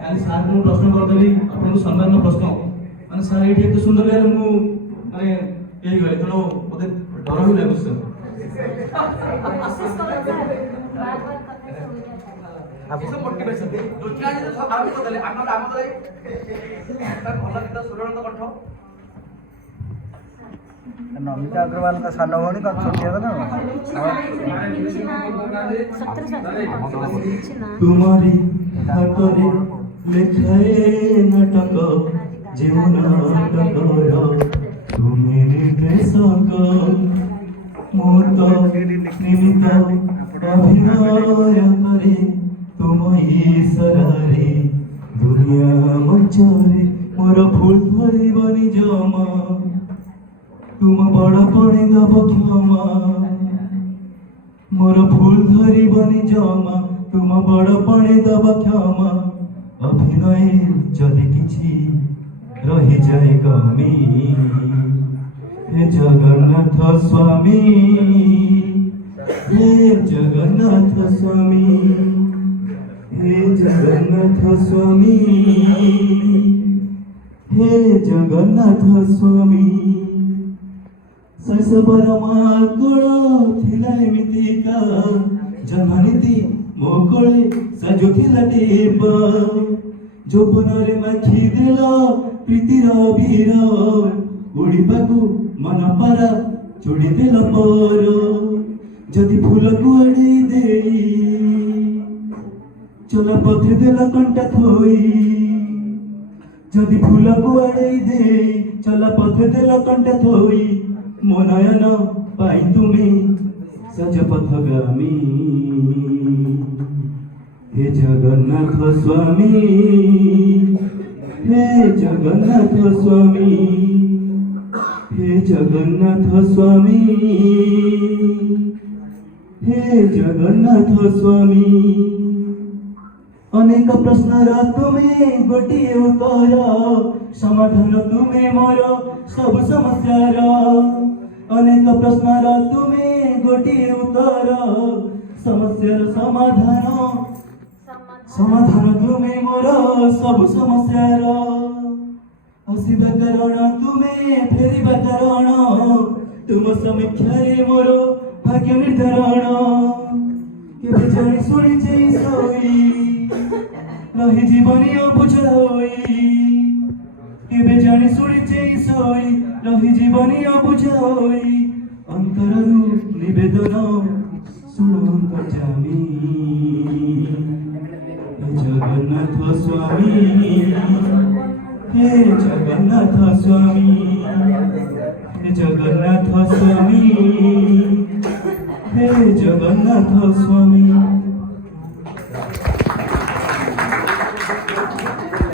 କାଲି ସାର୍ ମୁଁ ପ୍ରଶ୍ନ କରିଦେଲି ଆପଣଙ୍କୁ ସମ୍ମାନ ପ୍ରଶ୍ନ ମାନେ ସାର୍ ଏଇଠି ଏତେ ସୁନ୍ଦର ଲାଗିଲା ମୁଁ ମାନେ ହେଇଗଲି ତେଣୁ ମୋତେ ଡର ହିଁ ଲାଗୁଛି नमिता अग्रवाल का सान भाई छोटिया तुम्हारी हाथरे लेखाए नाटक जो नाटक तुम्हें निर्देशक मोर तो निमित्त अभिनय करे तुम ईश्वरे दुनिया मंचरे मोर फूल धरी बनी जमा तुम बड़ पानी दब क्षमा मोर फूल धरी बनी जमा तुम बड़ पानी दब क्षमा अभिनय जदि किछि रही जाए कमी हे जगन्नाथ स्वामी हे जगन्नाथ स्वामी हे जगन्नाथ स्वामी हे जगन्नाथ स्वामी शैशवर माकड़ थिला एमितिका जन्मनीति मो कोळे साजुथिला टेप जोबनरे माखी देला प्रीतिर वीर उड़ीबाकू मन पारा चोड़ी देल पर जदि फूल को अड़ी देई चला पथे देला कंटा थोई जदि फूल को अड़ी देई चला पथे देला कंटा थोई मो नयन पाई तुम्हें सज पथगामी हे जगन्नाथ स्वामी हे जगन्नाथ स्वामी हे जगन्नाथ स्वामी हे जगन्नाथ स्वामी अनेक प्रश्नर तुम्हें गोटिए उत्तर समाधान तुम्हें मोर सब समस्यार अनेक प्रश्नर तुम्हें गोटिए उत्तर समस्यार समाधान तुम्हें मोर सब समस्यार हसिबा कारण तुम्हें फेरिबा कारण तुम समीक्षारे मोर भाग्य निर्धारण केबे जानी शुणी सोई रही जीवनी अबुझ होई केबे जानी शुणी सोई रही जीवनी अबुझ होई अंतररू निवेदन शुणु जामी हे जगन्नाथ स्वामी हे जगन्नाथ स्वामी हे जगन्नाथ स्वामी हे जगन्नाथ स्वामी।